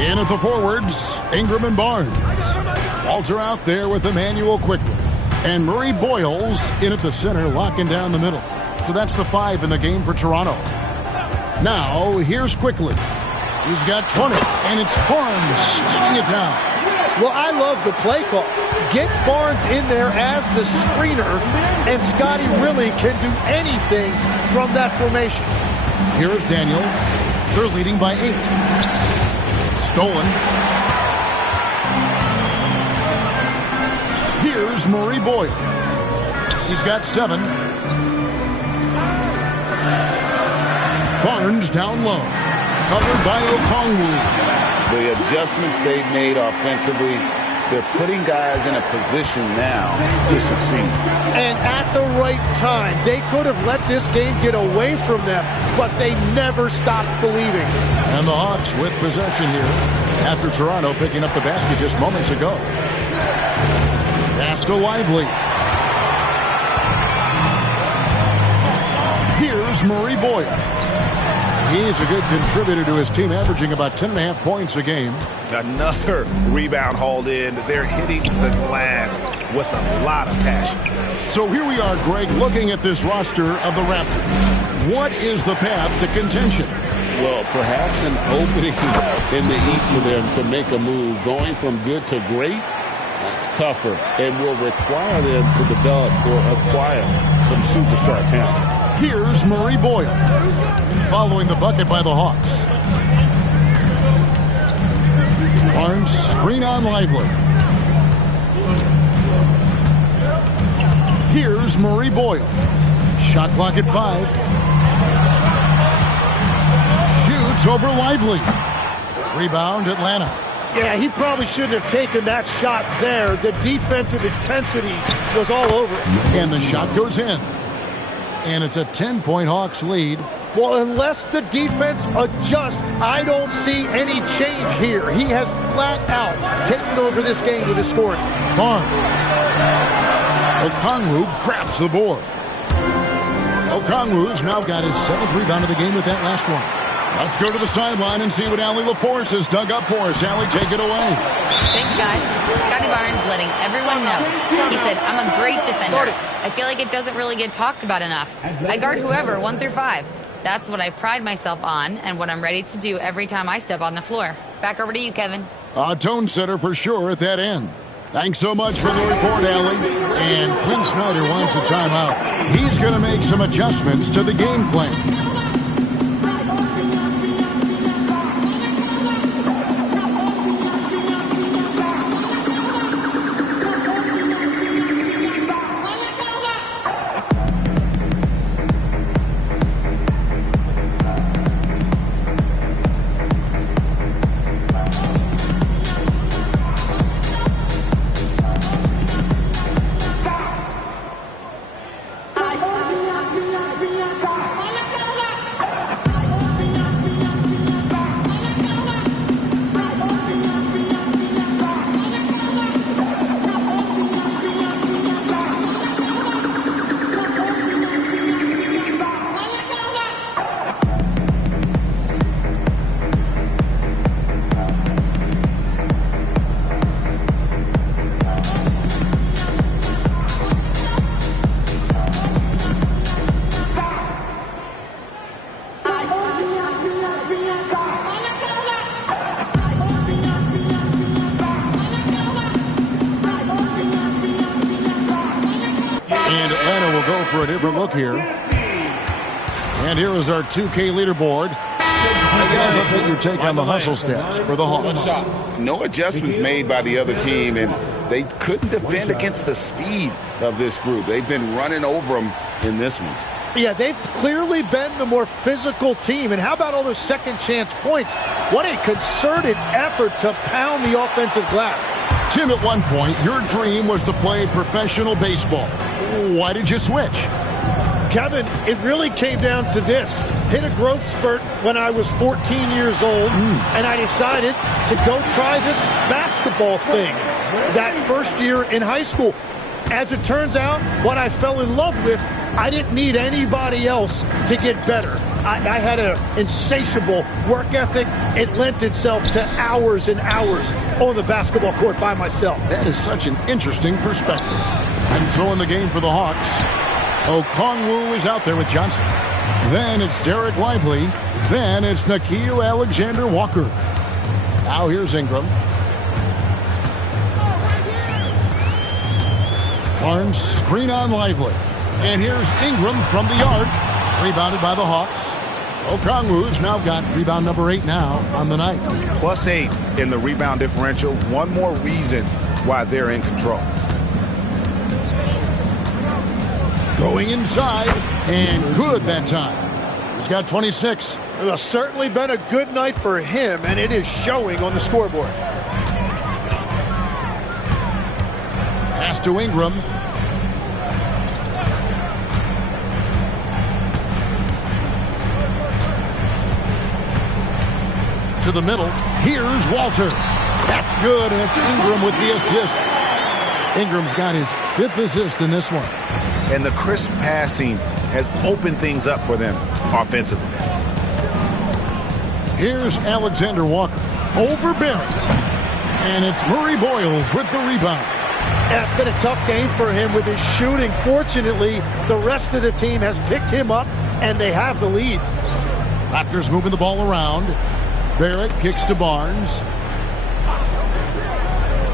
In at the forwards, Ingram and Barnes. Walter out there with Emmanuel quickly. And Murray Boyles in at the center, locking down the middle. So that's the 5 in the game for Toronto. Now, here's quickly. He's got 20, and it's Barnes sliding it down. Well, I love the play call. Get Barnes in there as the screener, and Scotty really can do anything from that formation. Here's Daniels. They're leading by 8. Stolen. Here's Murray Boyle. He's got 7. Barnes down low. Covered by Okongwu. The adjustments they've made offensively, they're putting guys in a position now to succeed. And at the right time, they could have let this game get away from them, but they never stopped believing. And the Hawks with possession here after Toronto picking up the basket just moments ago. Pass to Lively. Here's Murray Boyle. He's a good contributor to his team, averaging about 10.5 points a game. Another rebound hauled in. They're hitting the glass with a lot of passion. So here we are, Greg, looking at this roster of the Raptors. What is the path to contention? Well, perhaps an opening in the East for them to make a move. Going from good to great, that's tougher and will require them to develop or acquire some superstar talent. Here's Murray Boyle, following the bucket by the Hawks. Barnes screen on Lively. Here's Murray Boyle. Shot clock at 5. Shoots over Lively. Rebound Atlanta. Yeah, he probably shouldn't have taken that shot there. The defensive intensity was all over it. And the shot goes in. And it's a 10-point Hawks lead. Well, unless the defense adjusts, I don't see any change here. He has flat out taken over this game with his scoring. Barnes. Okongwu grabs the board. Okongwu's now got his 7th rebound of the game with that last one. Let's go to the sideline and see what Allie LaForce has dug up for us. Allie, take it away. Thanks, guys. Scotty Barnes letting everyone know. He said, I'm a great defender. I feel like it doesn't really get talked about enough. I guard whoever, 1 through 5. That's what I pride myself on and what I'm ready to do every time I step on the floor. Back over to you, Kevin. A tone setter for sure at that end. Thanks so much for the report, Allie. And Quinn Snyder wants a timeout. He's going to make some adjustments to the game plan. For a different look here. And here is our 2K leaderboard. Guys, let's get your take on the hustle stats for the Hawks. No adjustments made by the other team, and they couldn't defend against the speed of this group. They've been running over them in this one. Yeah, they've clearly been the more physical team. And how about all those second chance points? What a concerted effort to pound the offensive glass. Tim, at one point, your dream was to play professional baseball. Why did you switch? Kevin, it really came down to this. Hit a growth spurt when I was 14 years old, and I decided to go try this basketball thing that first year in high school. As it turns out, what I fell in love with, I didn't need anybody else to get better. I had an insatiable work ethic. It lent itself to hours and hours on the basketball court by myself. That is such an interesting perspective. And so in the game for the Hawks, Okongwu is out there with Johnson. Then it's Derek Lively. Then it's Nickeil Alexander-Walker. Now here's Ingram. Barnes screen on Lively. And here's Ingram from the arc. Rebounded by the Hawks. Okongwu's now got rebound number 8 now on the night. +8 in the rebound differential. One more reason why they're in control. Going inside, and good that time. He's got 26. It's certainly been a good night for him, and it is showing on the scoreboard. Pass to Ingram. To the middle. Here's Walter. That's good, and it's Ingram with the assist. Ingram's got his 5th assist in this one. And the crisp passing has opened things up for them offensively. Here's Alexander-Walker over Barrett. And it's Murray Boyles with the rebound. Yeah, it's been a tough game for him with his shooting. Fortunately, the rest of the team has picked him up, and they have the lead. Raptors moving the ball around. Barrett kicks to Barnes.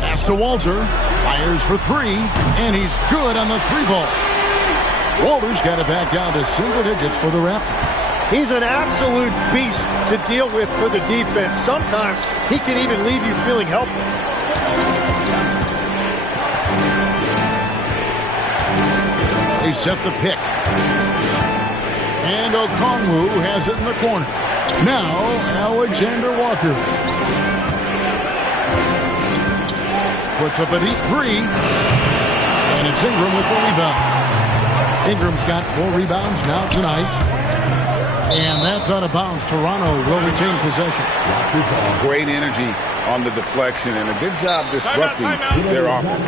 Pass to Walter. Fires for 3, and he's good on the 3-ball. Walter's got it back down to single digits for the Raptors. He's an absolute beast to deal with for the defense. Sometimes he can even leave you feeling helpless. They set the pick. And Okongwu has it in the corner. Now, Alexander-Walker. Puts up a deep 3. And it's Ingram with the rebound. Ingram's got 4 rebounds now tonight. And that's out of bounds. Toronto will retain possession. Great energy on the deflection and a good job disrupting their offense.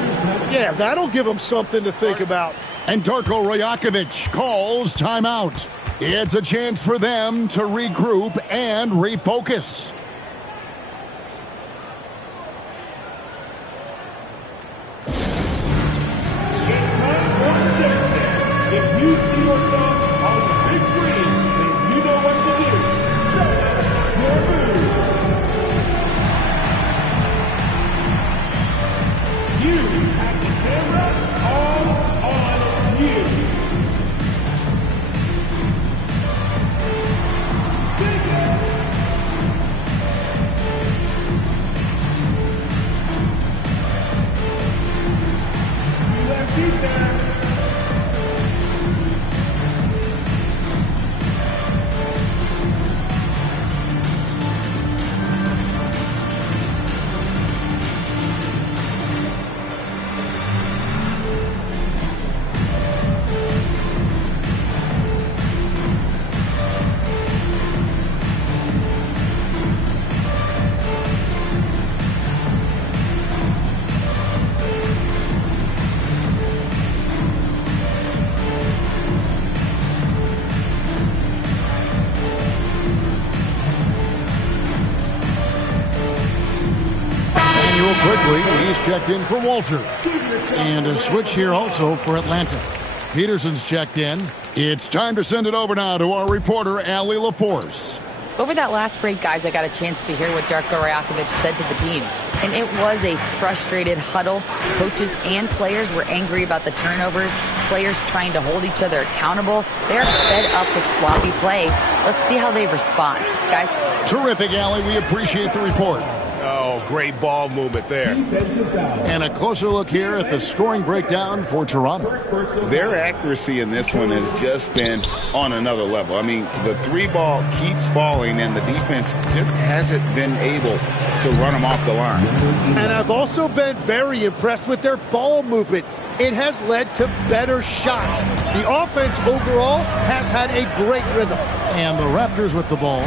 Yeah, that'll give them something to think about. And Darko Rajakovic calls timeout. It's a chance for them to regroup and refocus. If you see yourself on the big screen, then you know what to do. Show us your move. You have the camera all on you. Defense. Quickly, he's checked in for Walter. And a switch here also for Atlanta. Peterson's checked in. It's time to send it over now to our reporter, Allie LaForce. Over that last break, guys, I got a chance to hear what Darko Rajakovic said to the team. And it was a frustrated huddle. Coaches and players were angry about the turnovers. Players trying to hold each other accountable. They're fed up with sloppy play. Let's see how they respond. Guys. Terrific, Allie. We appreciate the report. Oh, great ball movement there. And a closer look here at the scoring breakdown for Toronto. Their accuracy in this one has just been on another level. I mean, the 3-ball keeps falling, and the defense just hasn't been able to run them off the line. And I've also been very impressed with their ball movement. It has led to better shots. The offense overall has had a great rhythm. And the Raptors with the ball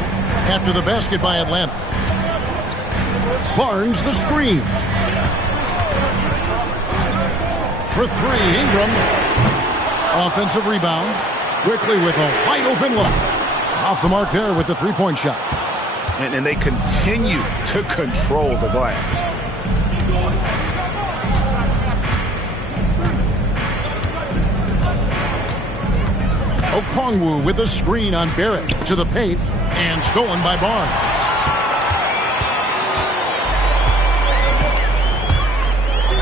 after the basket by Atlanta. Barnes the screen. For 3, Ingram. Offensive rebound. Quickly with a wide open look. Off the mark there with the three-point shot. And they continue to control the glass. Okongwu with a screen on Barrett to the paint and stolen by Barnes.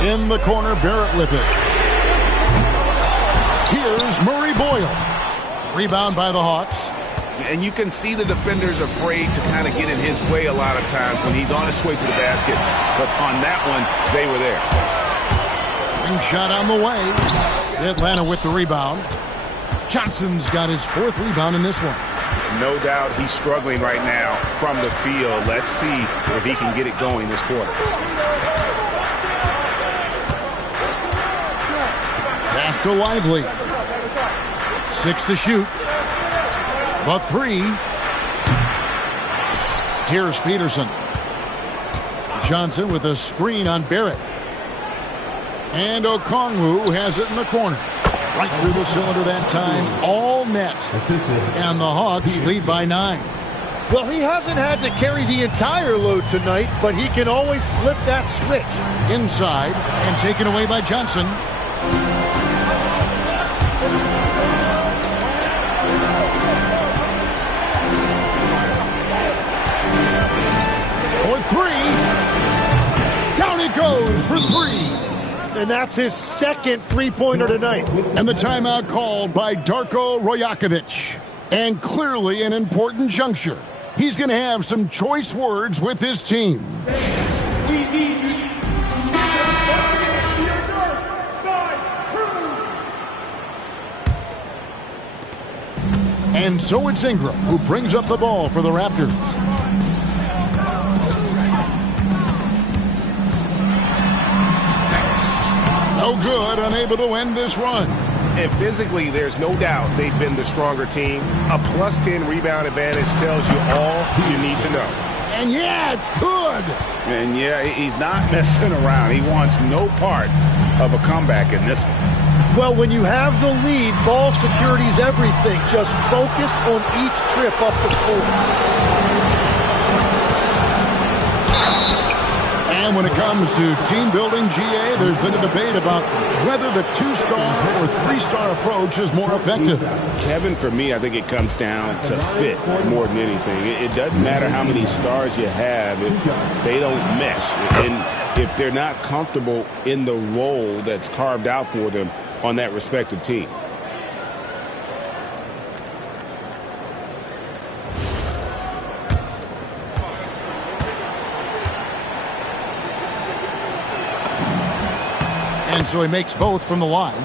In the corner, Barrett with it. Here's Murray Boyle. Rebound by the Hawks. And you can see the defenders afraid to kind of get in his way a lot of times when he's on his way to the basket. But on that one, they were there. Ring shot on the way. Atlanta with the rebound. Johnson's got his fourth rebound in this one. No doubt he's struggling right now from the field. Let's see if he can get it going this quarter. Pass to Lively. 6 to shoot. But 3. Here's Peterson. Johnson with a screen on Barrett. And Okongwu has it in the corner. Right through the cylinder that time, all net. And the Hawks lead by 9. Well, he hasn't had to carry the entire load tonight, but he can always flip that switch. Inside and taken away by Johnson. For 3. Down it goes for 3. And that's his second three-pointer tonight. And the timeout called by Darko Rojakovic. And clearly an important juncture. He's going to have some choice words with his team. And so it's Ingram who brings up the ball for the Raptors. No good, unable to end this run. And physically, there's no doubt they've been the stronger team. A plus 10 rebound advantage tells you all you need to know. And yeah, it's good. And yeah, he's not messing around. He wants no part of a comeback in this one. Well, when you have the lead, ball security is everything. Just focus on each trip up the court. And when it comes to team building, GA, there's been a debate about whether the 2-star or 3-star approach is more effective. Kevin, for me, I think it comes down to fit more than anything. It doesn't matter how many stars you have if they don't mesh. And if they're not comfortable in the role that's carved out for them on that respective team. And so he makes both from the line.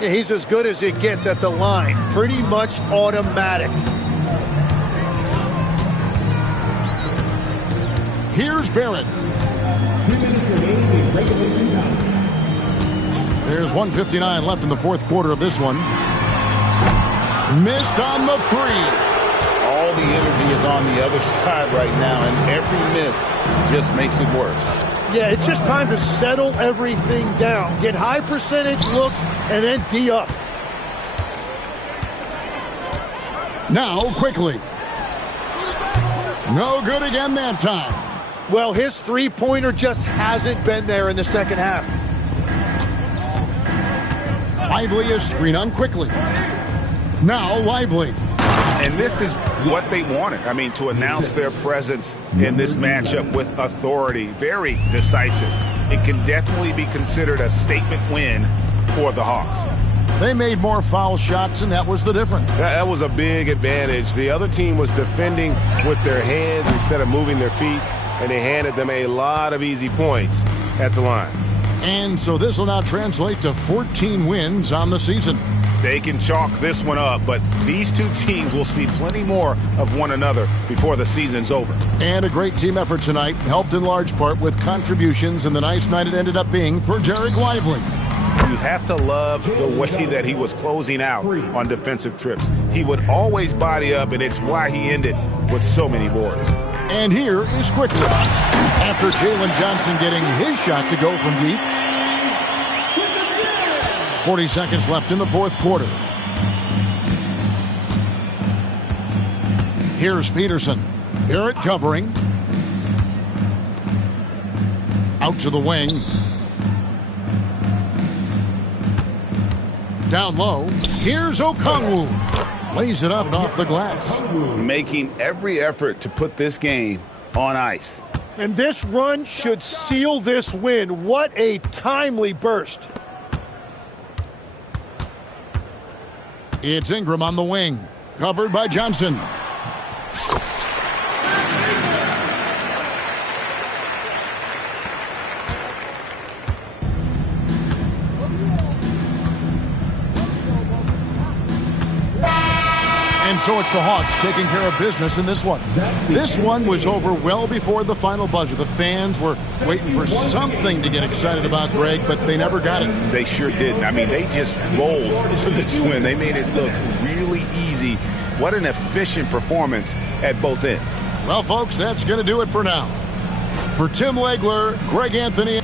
Yeah, he's as good as it gets at the line. Pretty much automatic. Here's Barrett. There's 1:59 left in the fourth quarter of this one. Missed on the 3. All the energy is on the other side right now, and every miss just makes it worse. Yeah, it's just time to settle everything down. Get high percentage looks and then D up. Now quickly. No good again that time. Well, his three-pointer just hasn't been there in the second half. Lively is screen on quickly. Now Lively. And this is what they wanted. I mean, to announce their presence in this matchup with authority. Very decisive. It can definitely be considered a statement win for the Hawks. They made more foul shots, and that was the difference. That was a big advantage. The other team was defending with their hands instead of moving their feet, and they handed them a lot of easy points at the line. And so this will now translate to 14 wins on the season. They can chalk this one up, but these two teams will see plenty more of one another before the season's over. And a great team effort tonight, helped in large part with contributions, and the nice night it ended up being for Derek Lively. You have to love the way that he was closing out on defensive trips. He would always body up, and it's why he ended with so many boards. And here is quickly. After Jalen Johnson getting his shot to go from deep. 40 seconds left in the fourth quarter. Here's Peterson. Garrett covering. Out to the wing. Down low. Here's Okongwu. Lays it up off the glass. Making every effort to put this game on ice. And this run should seal this win. What a timely burst. It's Ingram on the wing. Covered by Johnson. And so it's the Hawks taking care of business in this one. This one was over well before the final buzzer. The fans were waiting for something to get excited about, Greg, but they never got it. They sure didn't. I mean, they just rolled to this win. They made it look really easy. What an efficient performance at both ends. Well, folks, that's going to do it for now. For Tim Legler, Greg Anthony.